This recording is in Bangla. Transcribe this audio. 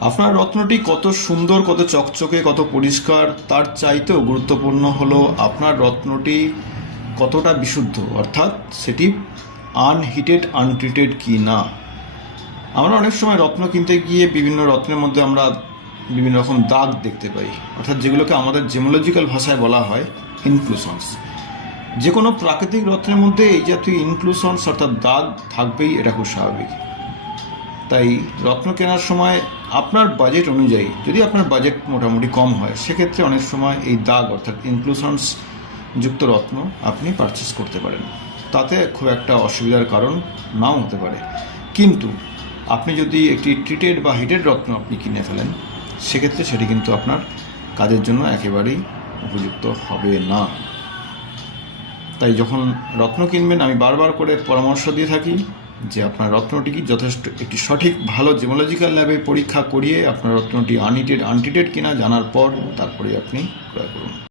আপনার রত্নটি কত সুন্দর, কত চকচকে, কত পরিষ্কার, তার চাইতেও গুরুত্বপূর্ণ হলো আপনার রত্নটি কতটা বিশুদ্ধ, অর্থাৎ সেটি আনহিটেড আনট্রিটেড কি না। আমরা অনেক সময় রত্ন কিনতে গিয়ে বিভিন্ন রত্নের মধ্যে আমরা বিভিন্ন রকম দাগ দেখতে পাই, অর্থাৎ যেগুলোকে আমাদের জেমোলজিক্যাল ভাষায় বলা হয় ইনক্লুশনস। যে কোনো প্রাকৃতিক রত্নের মধ্যে এই জাতীয় ইনক্লুশনস অর্থাৎ দাগ থাকবেই, এটা খুব স্বাভাবিক। তাই রত্ন কেনার সময় আপনার বাজেট অনুযায়ী, যদি আপনার বাজেট মোটামুটি কম হয়, সেক্ষেত্রে অনেক সময় এই দাগ অর্থাৎ ইনক্লুশনস যুক্ত রত্ন আপনি পারচেস করতে পারেন। তাতে খুব একটা অসুবিধার কারণ নাও হতে পারে। কিন্তু আপনি যদি একটি ট্রিটেড বা হিটেড রত্ন আপনি কিনে ফেলেন, সেক্ষেত্রে সেটি কিন্তু আপনার কাজের জন্য একেবারেই উপযুক্ত হবে না। তাই যখন রত্ন কিনবেন, আমি বারবার করে পরামর্শ দিয়ে থাকি যে আপনার রত্নটি কি যথেষ্ট একটি সঠিক ভালো জিওলজিক্যাল ল্যাবে পরীক্ষা করিয়ে আপনার রত্নটি আনহিটেড আনট্রিটেড কিনা জানার পর তারপরে আপনি ক্রয় করুন।